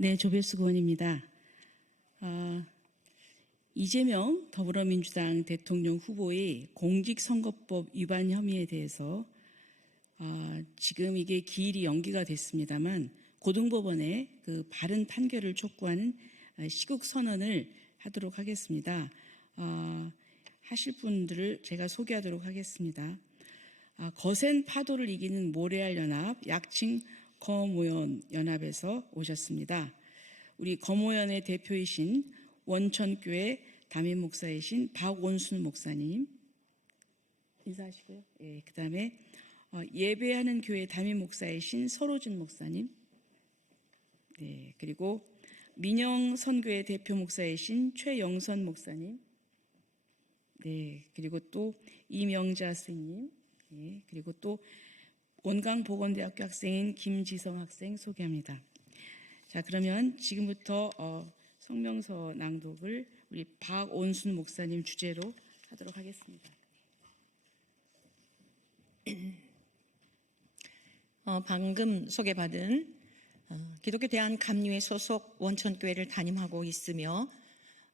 네, 조배수 의원입니다. 이재명 더불어민주당 대통령 후보의 공직선거법 위반 혐의에 대해서 지금 이게 기일이 연기가 됐습니다만 고등법원의 그 바른 판결을 촉구하는 시국 선언을 하도록 하겠습니다. 하실 분들을 제가 소개하도록 하겠습니다. 거센 파도를 이기는 모래알 연합 약칭 거모연 연합에서 오셨습니다. 우리 거모연의 대표이신 원천교회 담임 목사이신 박원순 목사님 인사하시고요. 예, 그다음에 예배하는 교회 담임 목사이신 서로진 목사님, 네, 그리고 민영 선교회 대표 목사이신 최영선 목사님, 네, 그리고 또 이명자 스님, 네, 그리고 또 원광보건대학교 학생인 김지성 학생 소개합니다. 자, 그러면 지금부터 성명서 낭독을 우리 박원순 목사님 주제로 하도록 하겠습니다. 방금 소개받은 기독교 대한감리회 소속 원천교회를 담임하고 있으며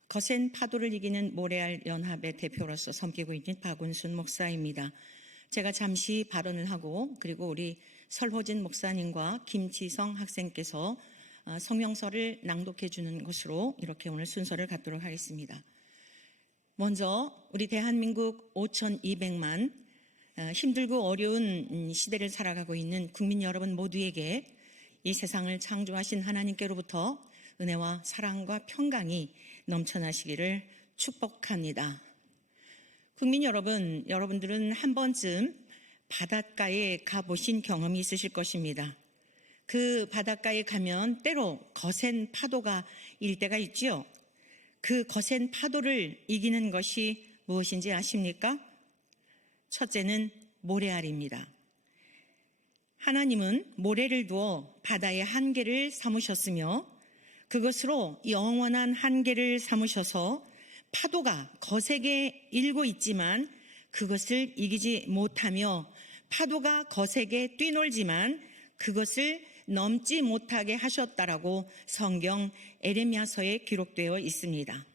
거센 파도를 이기는 모래알 연합의 대표로서 섬기고 있는 박원순 목사입니다. 제가 잠시 발언을 하고 그리고 우리 설호진 목사님과 김지성 학생께서 성명서를 낭독해 주는 것으로 이렇게 오늘 순서를 갖도록 하겠습니다. 먼저 우리 대한민국 5,200만 힘들고 어려운 시대를 살아가고 있는 국민 여러분 모두에게 이 세상을 창조하신 하나님께로부터 은혜와 사랑과 평강이 넘쳐나시기를 축복합니다. 국민 여러분, 여러분들은 한 번쯤 바닷가에 가보신 경험이 있으실 것입니다. 그 바닷가에 가면 때로 거센 파도가 일 때가 있지요. 그 거센 파도를 이기는 것이 무엇인지 아십니까? 첫째는 모래알입니다. 하나님은 모래를 두어 바다의 한계를 삼으셨으며 그것으로 영원한 한계를 삼으셔서 파도가 거세게 일고 있지만 그것을 이기지 못하며 파도가 거세게 뛰놀지만 그것을 넘지 못하게 하셨다라고 성경 에레미야서에 기록되어 있습니다.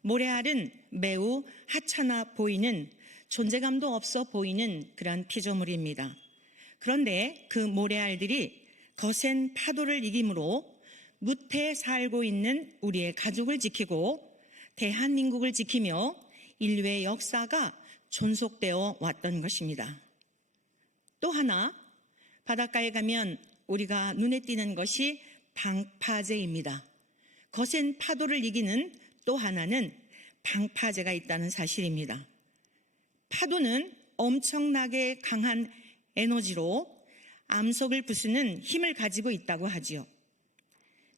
모래알은 매우 하찮아 보이는 존재감도 없어 보이는 그러한 피조물입니다. 그런데 그 모래알들이 거센 파도를 이김으로 무태에 살고 있는 우리의 가족을 지키고 대한민국을 지키며 인류의 역사가 존속되어 왔던 것입니다. 또 하나 바닷가에 가면 우리가 눈에 띄는 것이 방파제입니다. 거센 파도를 이기는 또 하나는 방파제가 있다는 사실입니다. 파도는 엄청나게 강한 에너지로 암석을 부수는 힘을 가지고 있다고 하지요.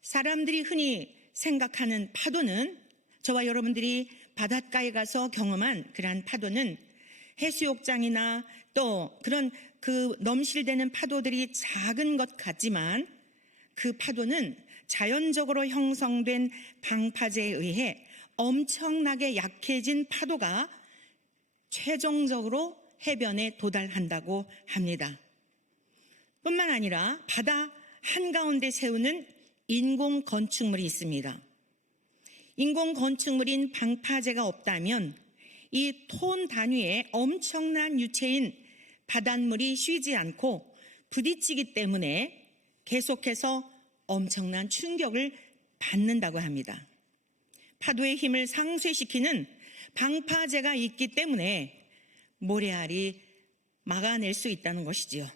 사람들이 흔히 생각하는 파도는 저와 여러분들이 바닷가에 가서 경험한 그러한 파도는 해수욕장이나 또 그런 그 넘실대는 파도들이 작은 것 같지만 그 파도는 자연적으로 형성된 방파제에 의해 엄청나게 약해진 파도가 최종적으로 해변에 도달한다고 합니다. 뿐만 아니라 바다 한가운데 세우는 인공 건축물이 있습니다. 인공 건축물인 방파제가 없다면 이 톤 단위의 엄청난 유체인 바닷물이 쉬지 않고 부딪히기 때문에 계속해서 엄청난 충격을 받는다고 합니다. 파도의 힘을 상쇄시키는 방파제가 있기 때문에 모래알이 막아낼 수 있다는 것이지요.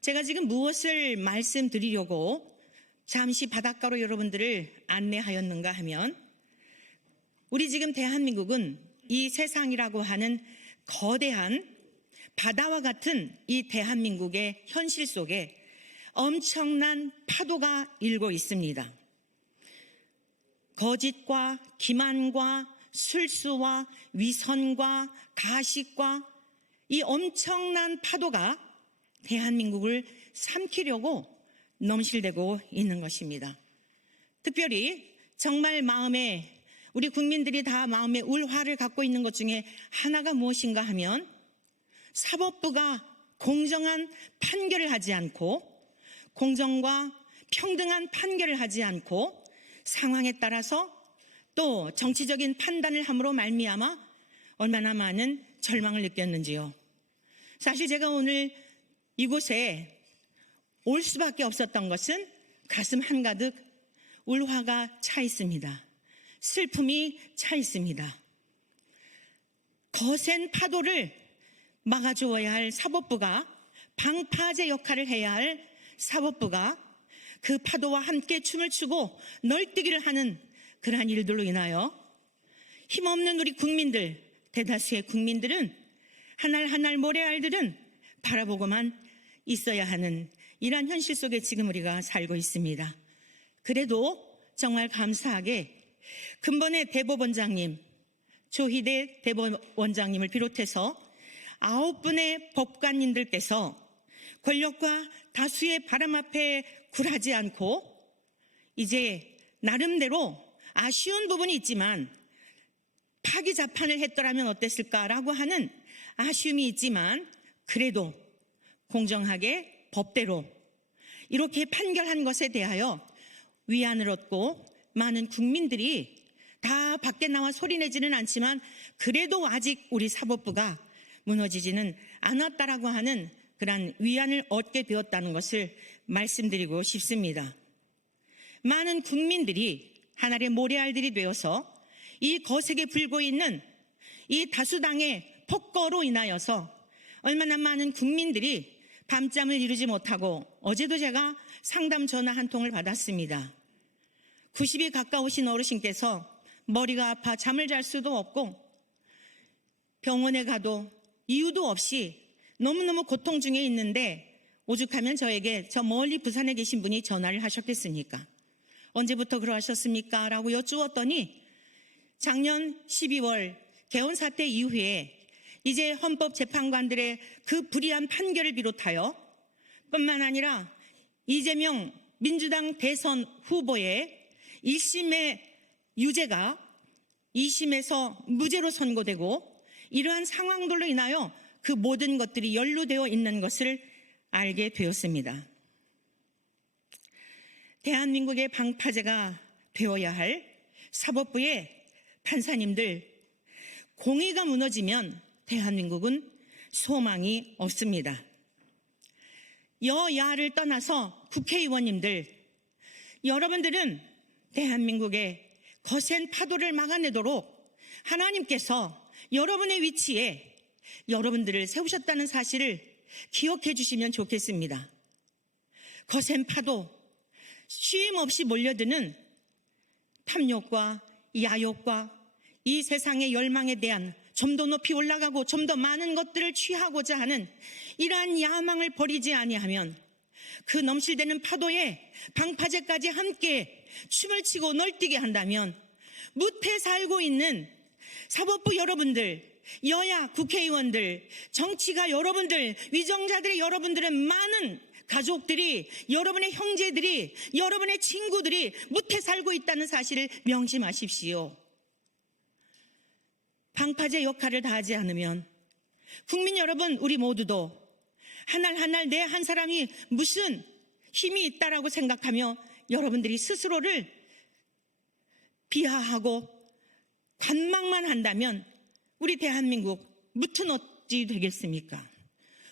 제가 지금 무엇을 말씀드리려고 잠시 바닷가로 여러분들을 안내하였는가 하면 우리 지금 대한민국은 이 세상이라고 하는 거대한 바다와 같은 이 대한민국의 현실 속에 엄청난 파도가 일고 있습니다. 거짓과 기만과 술수와 위선과 가식과 이 엄청난 파도가 대한민국을 삼키려고 넘실대고 있는 것입니다. 특별히 정말 마음에 우리 국민들이 다 마음에 울화를 갖고 있는 것 중에 하나가 무엇인가 하면 사법부가 공정한 판결을 하지 않고 공정과 평등한 판결을 하지 않고 상황에 따라서 또 정치적인 판단을 함으로 말미암아 얼마나 많은 절망을 느꼈는지요. 사실 제가 오늘 이곳에 올 수밖에 없었던 것은 가슴 한가득 울화가 차 있습니다. 슬픔이 차 있습니다. 거센 파도를 막아주어야 할 사법부가, 방파제 역할을 해야 할 사법부가 그 파도와 함께 춤을 추고 널뛰기를 하는 그러한 일들로 인하여 힘없는 우리 국민들, 대다수의 국민들은 한 알 한 알 모래알들은 바라보고만 있어야 하는 이러한 현실 속에 지금 우리가 살고 있습니다. 그래도 정말 감사하게 근본의 대법원장님, 조희대 대법원장님을 비롯해서 9분의 법관님들께서 권력과 다수의 바람 앞에 굴하지 않고 이제 나름대로 아쉬운 부분이 있지만 파기자판을 했더라면 어땠을까라고 하는 아쉬움이 있지만 그래도 공정하게 법대로 이렇게 판결한 것에 대하여 위안을 얻고 많은 국민들이 다 밖에 나와 소리내지는 않지만 그래도 아직 우리 사법부가 무너지지는 않았다라고 하는 그러한 위안을 얻게 되었다는 것을 말씀드리고 싶습니다. 많은 국민들이 하나의 모래알들이 되어서 이 거세게 불고 있는 이 다수당의 폭거로 인하여서 얼마나 많은 국민들이 밤잠을 이루지 못하고 어제도 제가 상담 전화 한 통을 받았습니다. 90이 가까우신 어르신께서 머리가 아파 잠을 잘 수도 없고 병원에 가도 이유도 없이 너무너무 고통 중에 있는데 오죽하면 저에게 저 멀리 부산에 계신 분이 전화를 하셨겠습니까? 언제부터 그러하셨습니까? 라고 여쭈었더니 작년 12월 개헌 사태 이후에 이제 헌법재판관들의 그 불이한 판결을 비롯하여 뿐만 아니라 이재명 민주당 대선 후보의 1심의 유죄가 2심에서 무죄로 선고되고 이러한 상황들로 인하여 그 모든 것들이 연루되어 있는 것을 알게 되었습니다. 대한민국의 방파제가 되어야 할 사법부의 판사님들, 공의가 무너지면 대한민국은 소망이 없습니다. 여야를 떠나서 국회의원님들, 여러분들은 대한민국의 거센 파도를 막아내도록 하나님께서 여러분의 위치에 여러분들을 세우셨다는 사실을 기억해 주시면 좋겠습니다. 거센 파도, 쉼 없이 몰려드는 탐욕과 야욕과 이 세상의 열망에 대한 좀 더 높이 올라가고 좀 더 많은 것들을 취하고자 하는 이러한 야망을 버리지 아니하면 그 넘실대는 파도에 방파제까지 함께 춤을 추고 널뛰게 한다면 무태 살고 있는 사법부 여러분들, 여야 국회의원들, 정치가 여러분들, 위정자들의 여러분들은 많은 가족들이, 여러분의 형제들이, 여러분의 친구들이 무태 살고 있다는 사실을 명심하십시오. 방파제 역할을 다하지 않으면 국민 여러분, 우리 모두도 한 알 한 알 내 한 사람이 무슨 힘이 있다라고 생각하며 여러분들이 스스로를 비하하고 관망만 한다면 우리 대한민국 무튼 어찌 되겠습니까?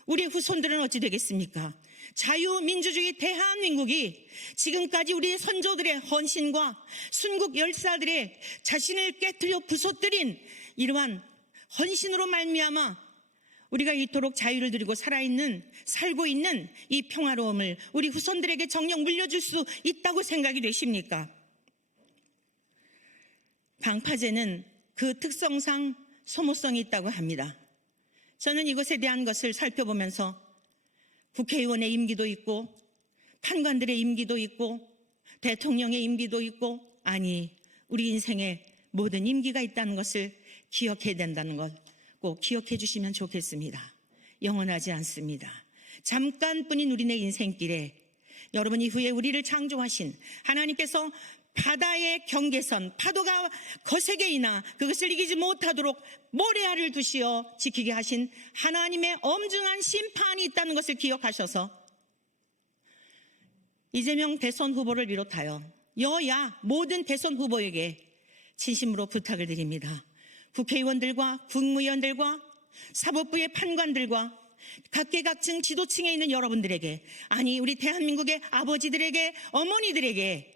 우리 후손들은 어찌 되겠습니까? 자유민주주의 대한민국이 지금까지 우리 선조들의 헌신과 순국 열사들의 자신을 깨뜨려 부서뜨린 이러한 헌신으로 말미암아 우리가 이토록 자유를 누리고 살고 있는 이 평화로움을 우리 후손들에게 정녕 물려줄 수 있다고 생각이 되십니까? 방파제는 그 특성상 소모성이 있다고 합니다. 저는 이것에 대한 것을 살펴보면서 국회의원의 임기도 있고 판관들의 임기도 있고 대통령의 임기도 있고 아니 우리 인생에 모든 임기가 있다는 것을 기억해야 된다는 것 꼭 기억해 주시면 좋겠습니다. 영원하지 않습니다. 잠깐뿐인 우리네 인생길에 여러분 이후에 우리를 창조하신 하나님께서 바다의 경계선, 파도가 거세게 이나 그것을 이기지 못하도록 모래알을 두시어 지키게 하신 하나님의 엄중한 심판이 있다는 것을 기억하셔서 이재명 대선 후보를 비롯하여 여야 모든 대선 후보에게 진심으로 부탁을 드립니다. 국회의원들과 국무위원들과 사법부의 판관들과 각계각층 지도층에 있는 여러분들에게, 아니 우리 대한민국의 아버지들에게, 어머니들에게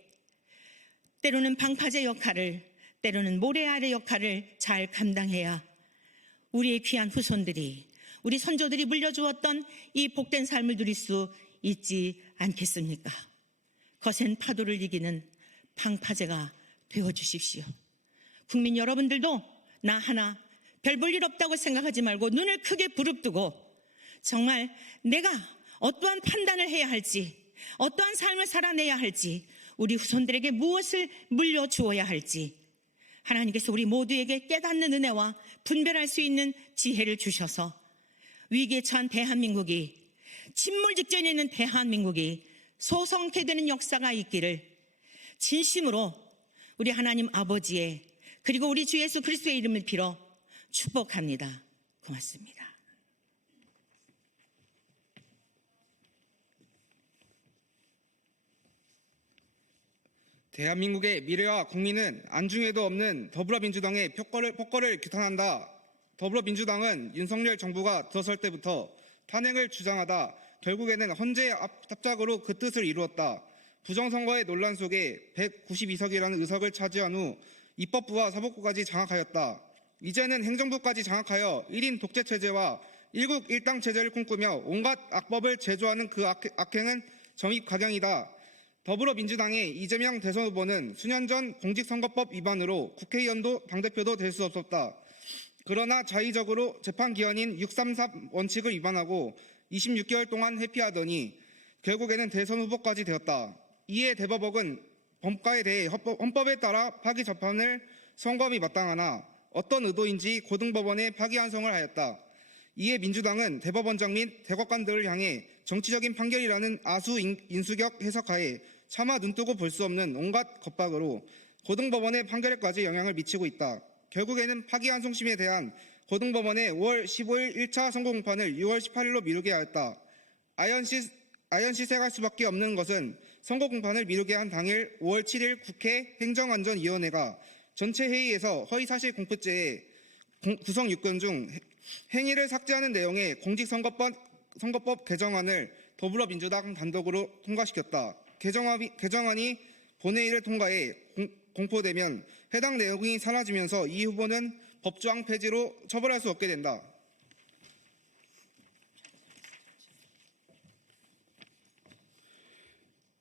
때로는 방파제 역할을, 때로는 모래알의 역할을 잘 감당해야 우리의 귀한 후손들이, 우리 선조들이 물려주었던 이 복된 삶을 누릴 수 있지 않겠습니까? 거센 파도를 이기는 방파제가 되어주십시오. 국민 여러분들도 나 하나 별 볼 일 없다고 생각하지 말고 눈을 크게 부릅뜨고 정말 내가 어떠한 판단을 해야 할지, 어떠한 삶을 살아내야 할지, 우리 후손들에게 무엇을 물려주어야 할지 하나님께서 우리 모두에게 깨닫는 은혜와 분별할 수 있는 지혜를 주셔서 위기에 처한 대한민국이, 침몰 직전에 있는 대한민국이 소성케 되는 역사가 있기를 진심으로 우리 하나님 아버지의, 그리고 우리 주 예수 그리스도의 이름을 빌어 축복합니다. 고맙습니다. 대한민국의 미래와 국민은 안중에도 없는 더불어민주당의 폭거를 규탄한다. 더불어민주당은 윤석열 정부가 들어설 때부터 탄핵을 주장하다 결국에는 헌재 합작으로 그 뜻을 이루었다. 부정선거의 논란 속에 192석이라는 의석을 차지한 후 입법부와 사법부까지 장악하였다. 이제는 행정부까지 장악하여 1인 독재체제와 일국 일당 체제를 꿈꾸며 온갖 악법을 제조하는 그 악행은 점입가경이다. 더불어민주당의 이재명 대선 후보는 수년 전 공직선거법 위반으로 국회의원도 당대표도 될 수 없었다. 그러나 자의적으로 재판기한인 633 원칙을 위반하고 26개월 동안 회피하더니 결국에는 대선 후보까지 되었다. 이에 대법원은 범가에 대해 헌법에 따라 파기 재판을 선고함이 마땅하나 어떤 의도인지 고등법원에 파기환송을 하였다. 이에 민주당은 대법원장 및 대법관들을 향해 정치적인 판결이라는 아수 인수격 해석하에 차마 눈뜨고 볼 수 없는 온갖 겁박으로 고등법원의 판결에까지 영향을 미치고 있다. 결국에는 파기환송심에 대한 고등법원의 5월 15일 1차 선고 공판을 6월 18일로 미루게 하였다. 아연시색할 수밖에 없는 것은 선고 공판을 미루게 한 당일 5월 7일 국회 행정안전위원회가 전체 회의에서 허위사실 공표죄의 구성 요건 중 행위를 삭제하는 내용의 공직선거법 개정안을 더불어민주당 단독으로 통과시켰다. 개정안이 본회의를 통과해 공포되면 해당 내용이 사라지면서 이 후보는 법조항 폐지로 처벌할 수 없게 된다.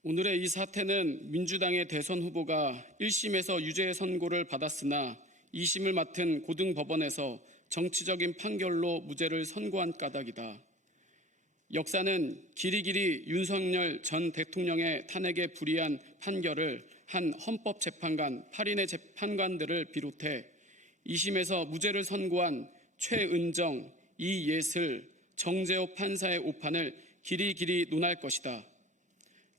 오늘의 이 사태는 민주당의 대선 후보가 1심에서 유죄 선고를 받았으나 2심을 맡은 고등법원에서 정치적인 판결로 무죄를 선고한 까닭이다. 역사는 길이길이 윤석열 전 대통령의 탄핵에 불이한 판결을 한 헌법재판관 8인의 재판관들을 비롯해 2심에서 무죄를 선고한 최은정, 이예슬, 정재호 판사의 오판을 길이길이 논할 것이다.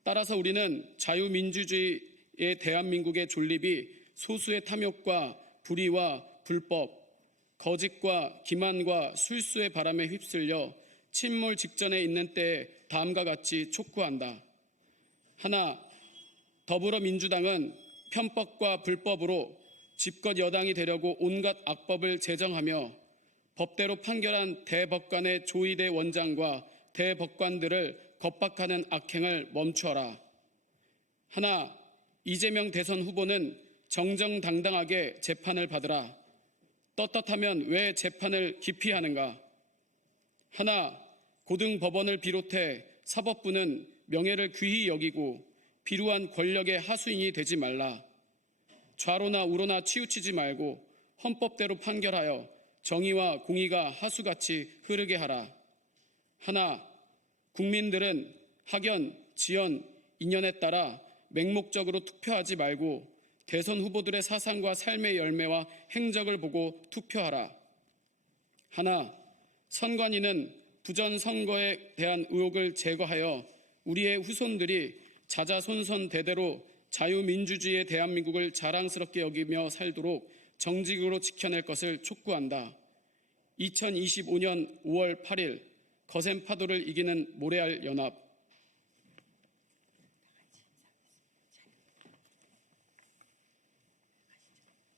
따라서 우리는 자유민주주의의 대한민국의 존립이 소수의 탐욕과 불의와 불법, 거짓과 기만과 술수의 바람에 휩쓸려 침몰 직전에 있는 때에 다음과 같이 촉구한다. 하나, 더불어민주당은 편법과 불법으로 집권 여당이 되려고 온갖 악법을 제정하며 법대로 판결한 대법관의 조희대 원장과 대법관들을 겁박하는 악행을 멈춰라. 하나, 이재명 대선 후보는 정정당당하게 재판을 받으라. 떳떳하면 왜 재판을 기피하는가? 하나, 고등법원을 비롯해 사법부는 명예를 귀히 여기고 비루한 권력의 하수인이 되지 말라. 좌로나 우로나 치우치지 말고 헌법대로 판결하여 정의와 공의가 하수같이 흐르게 하라. 하나, 국민들은 학연, 지연, 인연에 따라 맹목적으로 투표하지 말고 대선 후보들의 사상과 삶의 열매와 행적을 보고 투표하라. 하나, 선관위는 부전선거에 대한 의혹을 제거하여 우리의 후손들이 자자손손 대대로 자유민주주의의 대한민국을 자랑스럽게 여기며 살도록 정직으로 지켜낼 것을 촉구한다. 2025년 5월 8일 거센 파도를 이기는 모래알 연합